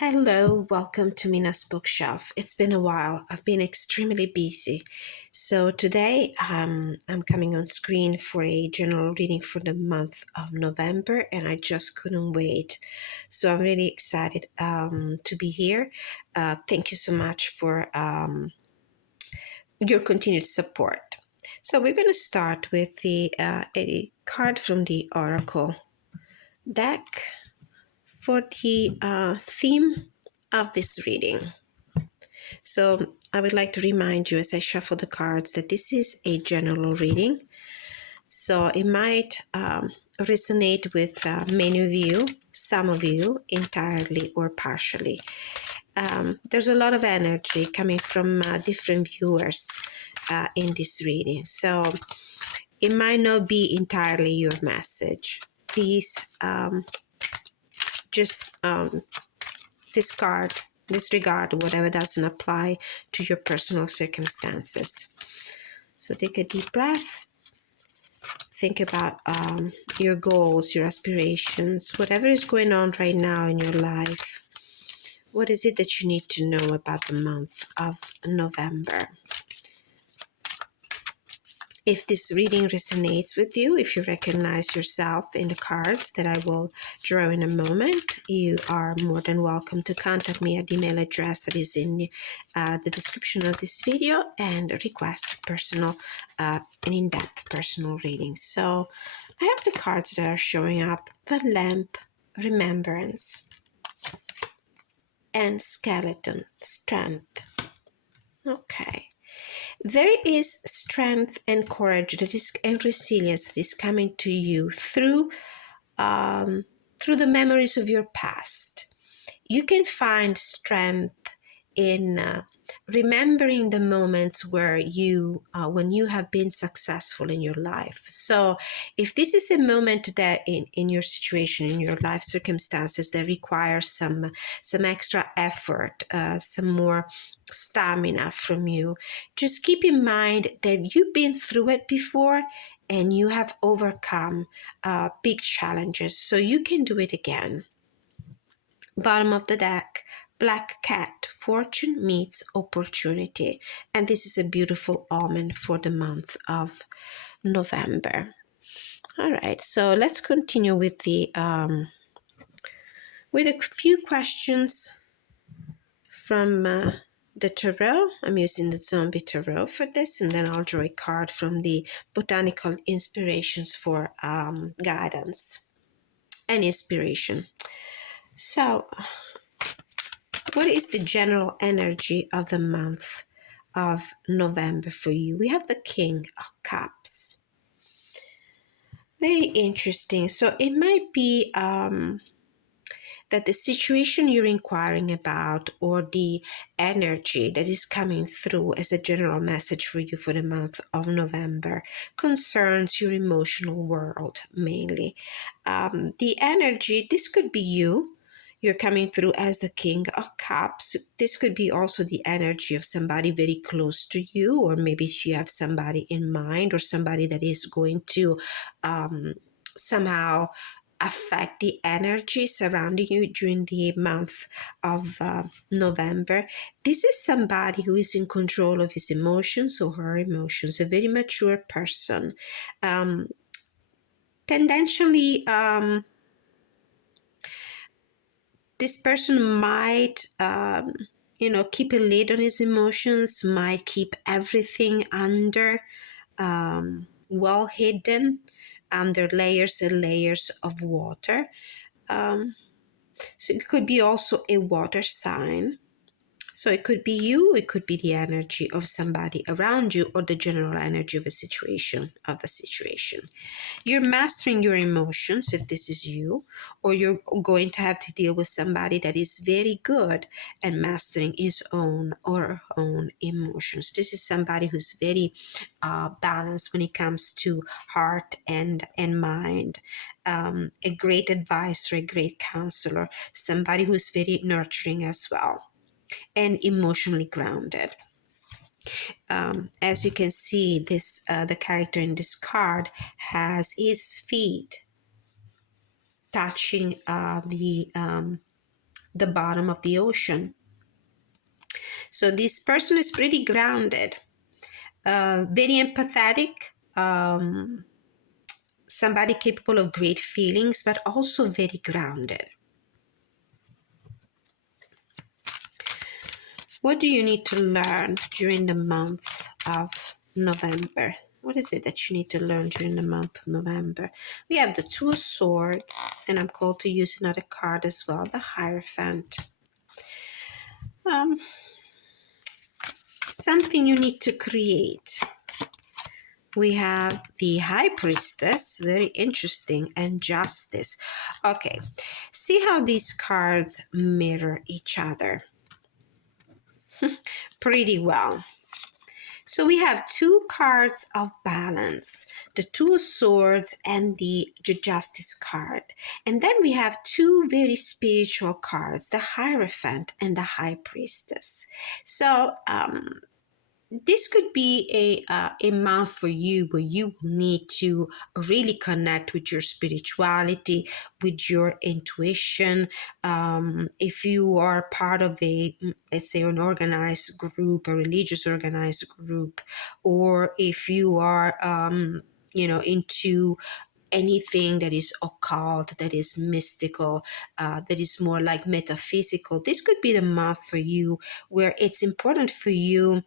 Hello, welcome to Mina's bookshelf. It's been a while. I've been extremely busy. So today I'm coming on screen for a general reading for the month of November, and I just couldn't wait. So I'm really excited to be here. Thank you so much for your continued support. So we're going to start with a card from the Oracle deck for the theme of this reading. So I would like to remind you as I shuffle the cards that this is a general reading. So it might resonate with many of you, some of you entirely or partially. There's a lot of energy coming from different viewers in this reading. So it might not be entirely your message. Please just disregard whatever doesn't apply to your personal circumstances. So take a deep breath. Think about your goals, your aspirations, whatever is going on right now in your life. What is it that you need to know about the month of November? If this reading resonates with you, if you recognize yourself in the cards that I will draw in a moment, you are more than welcome to contact me at the email address that is in the description of this video and request an in-depth personal reading. So I have the cards that are showing up: the Lamp, Remembrance, and Skeleton, Strength. Okay. There is strength and courage and resilience that is coming to you through the memories of your past. You can find strength in remembering the moments where when you have been successful in your life. So if this is a moment that in your situation, in your life circumstances, that requires some extra effort, some more stamina from you, just keep in mind that you've been through it before and you have overcome big challenges, so you can do it again. Bottom of the deck, Black Cat, Fortune meets Opportunity. And this is a beautiful omen for the month of November. All right, so let's continue with with a few questions from the tarot. I'm using the Zombie Tarot for this, and then I'll draw a card from the Botanical Inspirations for guidance and inspiration. So, what is the general energy of the month of November for you? We have the King of Cups. Very interesting. So it might be that the situation you're inquiring about, or the energy that is coming through as a general message for you for the month of November, concerns your emotional world mainly. The energy, this could be you. You're coming through as the King of Cups. This could be also the energy of somebody very close to you, or maybe if you have somebody in mind, or somebody that is going to somehow affect the energy surrounding you during the month of November. This is somebody who is in control of his emotions or her emotions, a very mature person. Tendentially, this person might keep a lid on his emotions, might keep everything under well hidden under layers and layers of water. So it could be also a water sign. So it could be you, it could be the energy of somebody around you, or the general energy of a situation. You're mastering your emotions if this is you, or you're going to have to deal with somebody that is very good at mastering his own or her own emotions. This is somebody who's very balanced when it comes to heart and mind. A great advisor, a great counselor, somebody who's very nurturing as well, and emotionally grounded. As you can see, the character in this card has his feet touching the the bottom of the ocean. So this person is pretty grounded, very empathetic, somebody capable of great feelings, but also very grounded. What do you need to learn during the month of November? What is it that you need to learn during the month of November? We have the Two of Swords, and I'm called to use another card as well, the Hierophant. Something you need to create. We have the High Priestess, very interesting, and Justice. Okay, see how these cards mirror each other pretty well. So we have two cards of balance, the Two of Swords and the Justice card. And then we have two very spiritual cards, the Hierophant and the High Priestess. So this could be a month for you where you will need to really connect with your spirituality, with your intuition. If you are part of let's say, an organized group, a religious organized group, or if you are, into anything that is occult, that is mystical, that is more like metaphysical, this could be the month for you where it's important for you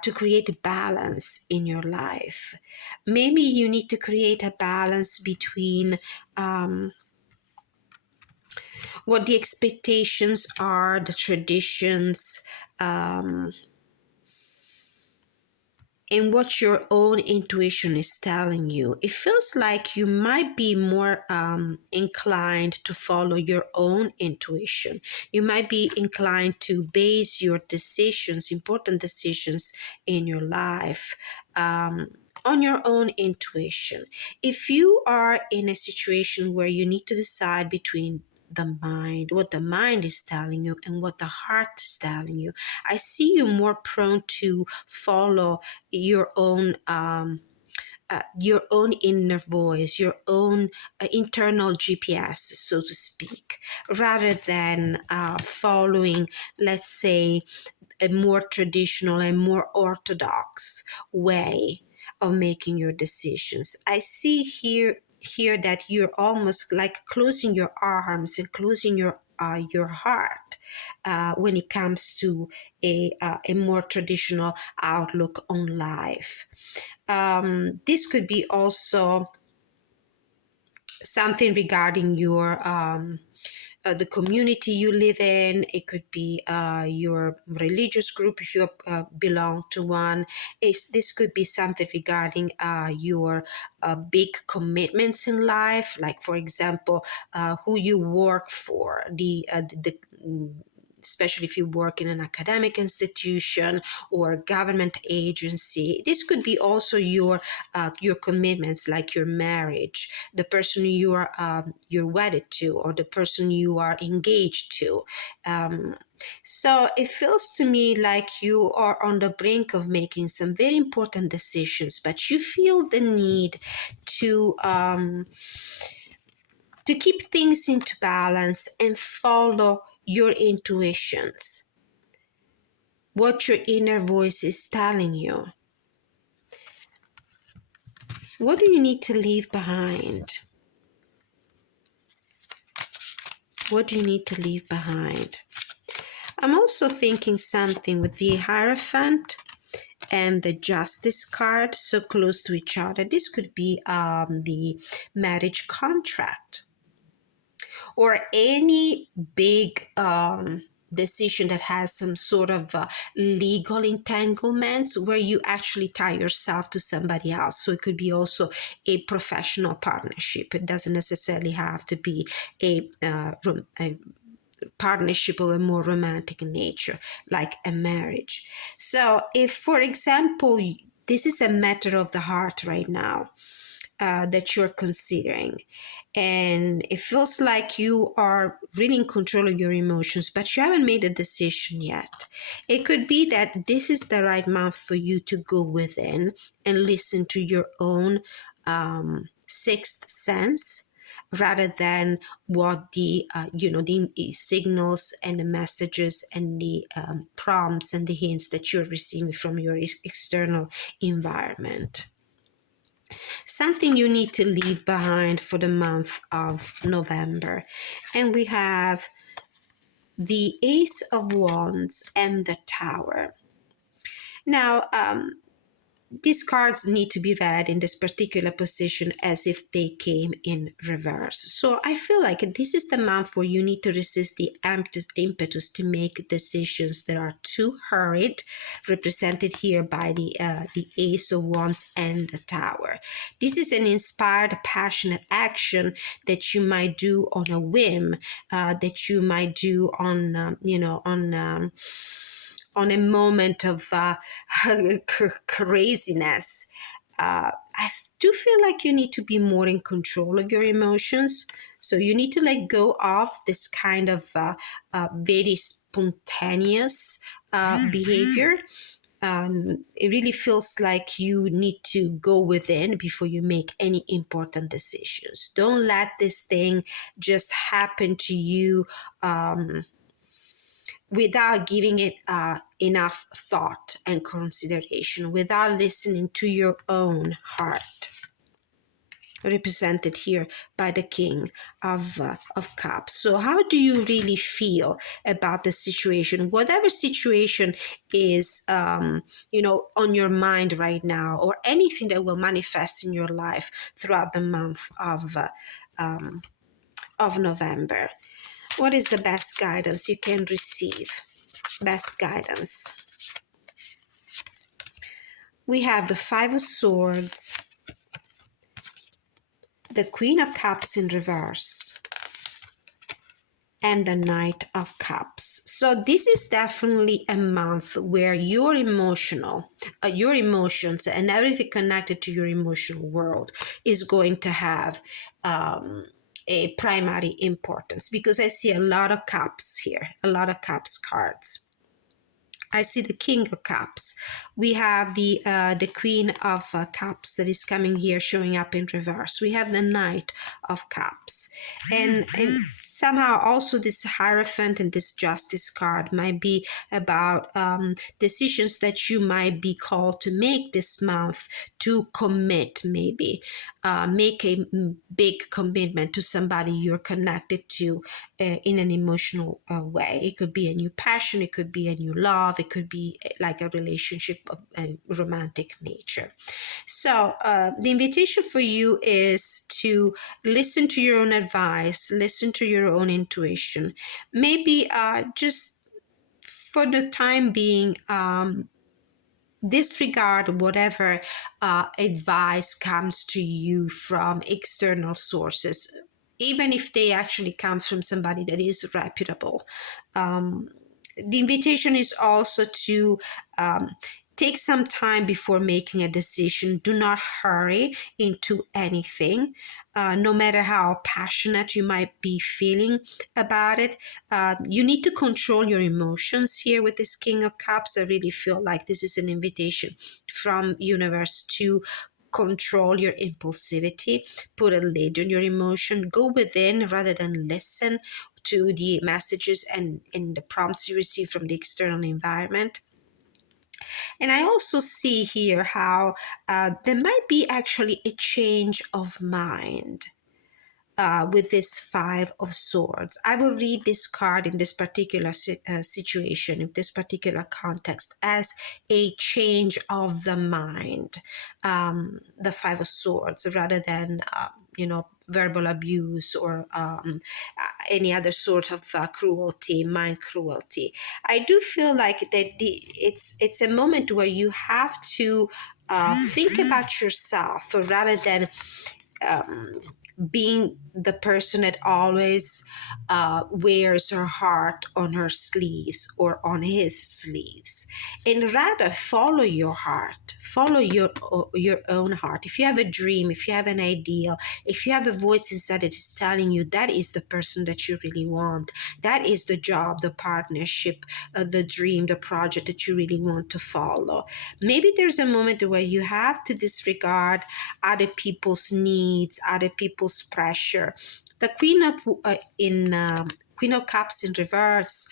to create a balance in your life. Maybe you need to create a balance between what the expectations are, the traditions, and what your own intuition is telling you. It feels like you might be more inclined to follow your own intuition. You might be inclined to base your decisions, important decisions in your life, on your own intuition. If you are in a situation where you need to decide between what the mind is telling you and what the heart is telling you, I see you more prone to follow your own inner voice, your own internal GPS, so to speak, rather than following, let's say, a more traditional and more orthodox way of making your decisions. I see here that you're almost like closing your arms and closing your heart when it comes to a more traditional outlook on life. This could be also something regarding your the community you live in. It could be your religious group if you belong to one. This could be something regarding your big commitments in life, like, for example, who you work for, the especially if you work in an academic institution or a government agency. This could be also your commitments, like your marriage, the person you're wedded to, or the person you are engaged to. So it feels to me like you are on the brink of making some very important decisions, but you feel the need to keep things into balance and follow your intuitions, what your inner voice is telling you. What do you need to leave behind? What do you need to leave behind? I'm also thinking something with the Hierophant and the Justice card so close to each other. This could be the marriage contract, or any big decision that has some sort of legal entanglements where you actually tie yourself to somebody else. So it could be also a professional partnership. It doesn't necessarily have to be a partnership of a more romantic nature, like a marriage. So if, for example, this is a matter of the heart right now, that you're considering, and it feels like you are really in control of your emotions, but you haven't made a decision yet. It could be that this is the right month for you to go within and listen to your own sixth sense, rather than what the the signals and the messages and the prompts and the hints that you're receiving from your external environment. Something you need to leave behind for the month of November. And we have the Ace of Wands and the Tower. Now, these cards need to be read in this particular position as if they came in reverse. So I feel like this is the month where you need to resist the impetus to make decisions that are too hurried, represented here by the Ace of Wands and the Tower. This is an inspired, passionate action that you might do on a whim, that you might do on a moment of craziness. I do feel like you need to be more in control of your emotions. So you need to let go of this kind of very spontaneous behavior. It really feels like you need to go within before you make any important decisions. Don't let this thing just happen to you without giving it enough thought and consideration, without listening to your own heart, represented here by the King of Cups. So how do you really feel about the situation? Whatever situation is, on your mind right now, or anything that will manifest in your life throughout the month of November. What is the best guidance you can receive? Best guidance. We have the Five of Swords, the Queen of Cups in reverse, and the Knight of Cups. So this is definitely a month where your emotions and everything connected to your emotional world is going to have a primary importance, because I see a lot of cups here, a lot of cups cards. I see the King of Cups. We have the Queen of Cups that is coming here, showing up in reverse. We have the Knight of Cups. And somehow also this Hierophant and this Justice card might be about decisions that you might be called to make this month, to commit maybe. Make a big commitment to somebody you're connected to in an emotional way. It could be a new passion, it could be a new love, it could be like a relationship of a romantic nature. So the invitation for you is to listen to your own advice, listen to your own intuition. Maybe just for the time being, disregard whatever advice comes to you from external sources, even if they actually come from somebody that is reputable. The invitation is also to take some time before making a decision. Do not hurry into anything, no matter how passionate you might be feeling about it. You need to control your emotions here with this King of Cups. I really feel like this is an invitation from universe to control your impulsivity, put a lid on your emotion, go within rather than listen to the messages and the prompts you receive from the external environment. And I also see here how there might be actually a change of mind with this Five of Swords. I will read this card in this particular situation, in this particular context, as a change of the mind, the Five of Swords, rather than, verbal abuse or any other sort of cruelty, mind cruelty. I do feel like that it's a moment where you have to think about yourself rather than being the person that always wears her heart on her sleeves or on his sleeves, and rather follow your heart, follow your own heart. If you have a dream, if you have an ideal, if you have a voice inside that is telling you that is the person that you really want, that is the job, the partnership, the dream, the project that you really want to follow, maybe there's a moment where you have to disregard other people's needs, other people's people's pressure. The Queen of Cups in reverse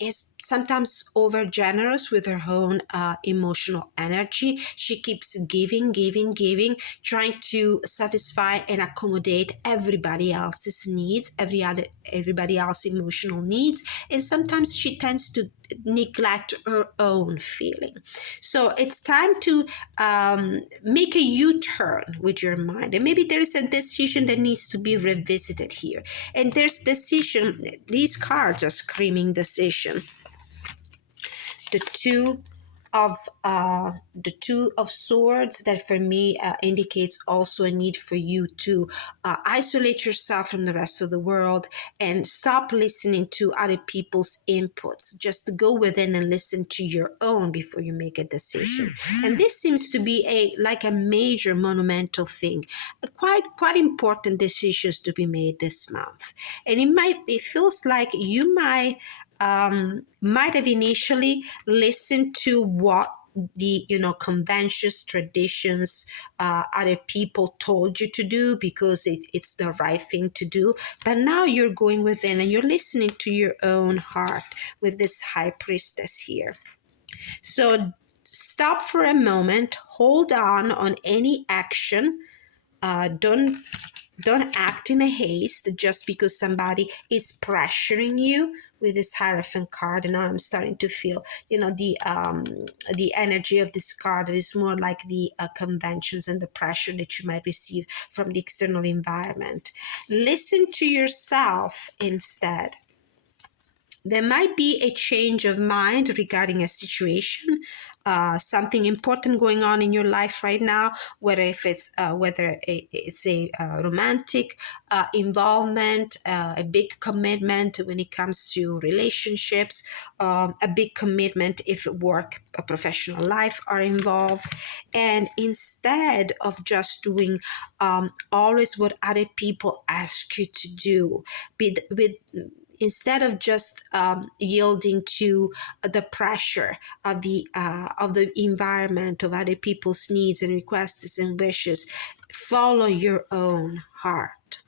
is sometimes over generous with her own emotional energy. She keeps giving, giving, giving, trying to satisfy and accommodate everybody else's needs, everybody else's emotional needs, and sometimes she tends to neglect her own feeling. So it's time to make a U-turn with your mind, and maybe there is a decision that needs to be revisited here. And there's decision. These cards are screaming decision. The Two of Swords, that for me indicates also a need for you to isolate yourself from the rest of the world and stop listening to other people's inputs. Just go within and listen to your own before you make a decision. And this seems to be a major monumental thing, quite important decisions to be made this month. And it feels like you might have initially listened to what the conventions, traditions, other people told you to do because it's the right thing to do. But now you're going within and you're listening to your own heart with this High Priestess here. So stop for a moment, hold on any action. Don't act in a haste just because somebody is pressuring you with this Hierophant card. And now I'm starting to feel, the energy of this card is more like the conventions and the pressure that you might receive from the external environment. Listen to yourself instead. There might be a change of mind regarding a situation, something important going on in your life right now, whether it's a romantic involvement, a big commitment when it comes to relationships, a big commitment if work, a professional life are involved. And instead of just doing always what other people ask you to do, instead of just yielding to the pressure of the environment, of other people's needs and requests and wishes, follow your own heart.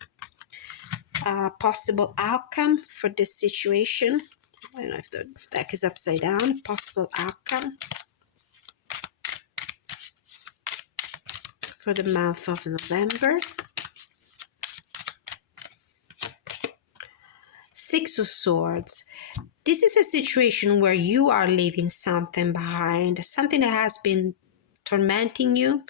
Possible outcome for this situation. I don't know if the deck is upside down. Possible outcome for the month of November. Six of Swords. This is a situation where you are leaving something behind, something that has been tormenting you.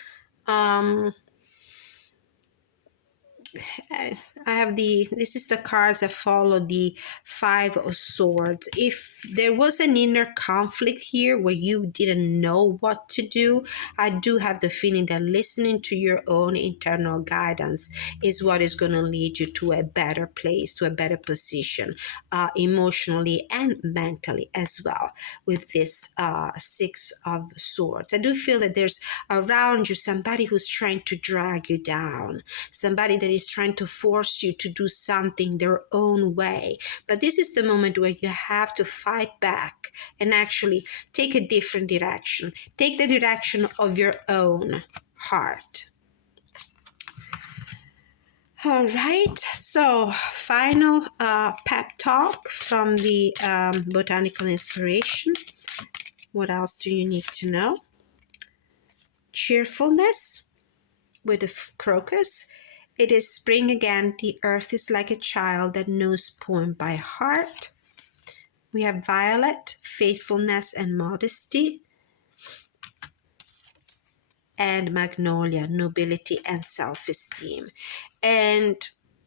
This is the cards that follow the Five of Swords. If there was an inner conflict here where you didn't know what to do, I do have the feeling that listening to your own internal guidance is what is going to lead you to a better place, to a better position, emotionally and mentally as well, with this Six of Swords. I do feel that there's around you somebody who's trying to drag you down, somebody that is trying to force you to do something their own way. But this is the moment where you have to fight back and actually take a different direction. Take the direction of your own heart. All right, so final pep talk from the Botanical Inspiration. What else do you need to know? Cheerfulness with the crocus. It is spring again. The earth is like a child that knows poem by heart. We have violet, faithfulness and modesty. And magnolia, nobility and self-esteem. And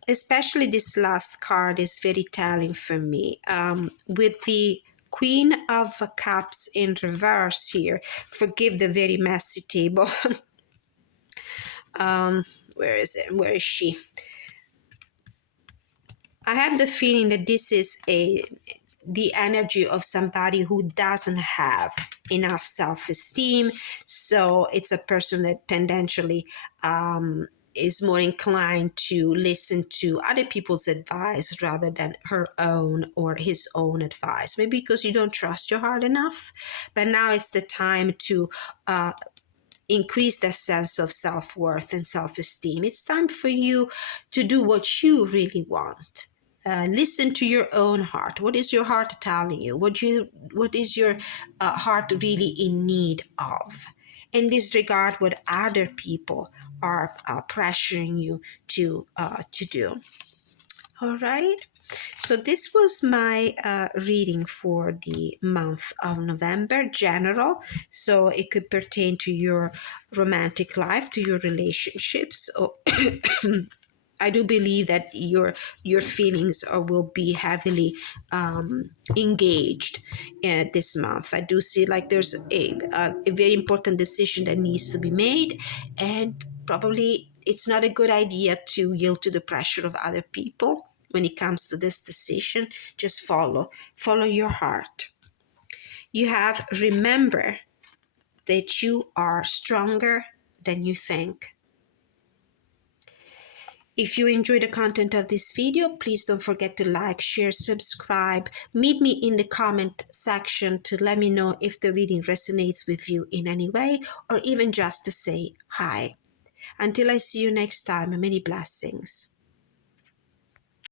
especially this last card is very telling for me. With the Queen of Cups in reverse here, forgive the very messy table. Where is it? Where is she? I have the feeling that this is the energy of somebody who doesn't have enough self-esteem. So it's a person that tendentially is more inclined to listen to other people's advice rather than her own or his own advice. Maybe because you don't trust your heart enough. But now it's the time to increase that sense of self-worth and self-esteem. It's time for you to do what you really want. Listen to your own heart. What is your heart telling you? What is your heart really in need of? And disregard what other people are pressuring you to do. All right. So this was my reading for the month of November, general. So it could pertain to your romantic life, to your relationships. Or I do believe that your feelings will be heavily engaged this month. I do see like there's a very important decision that needs to be made, and probably it's not a good idea to yield to the pressure of other people when it comes to this decision. Just follow your heart. Remember that you are stronger than you think. If you enjoy the content of this video, please don't forget to like, share, subscribe. Meet me in the comment section to let me know if the reading resonates with you in any way, or even just to say hi. Until I see you next time, many blessings.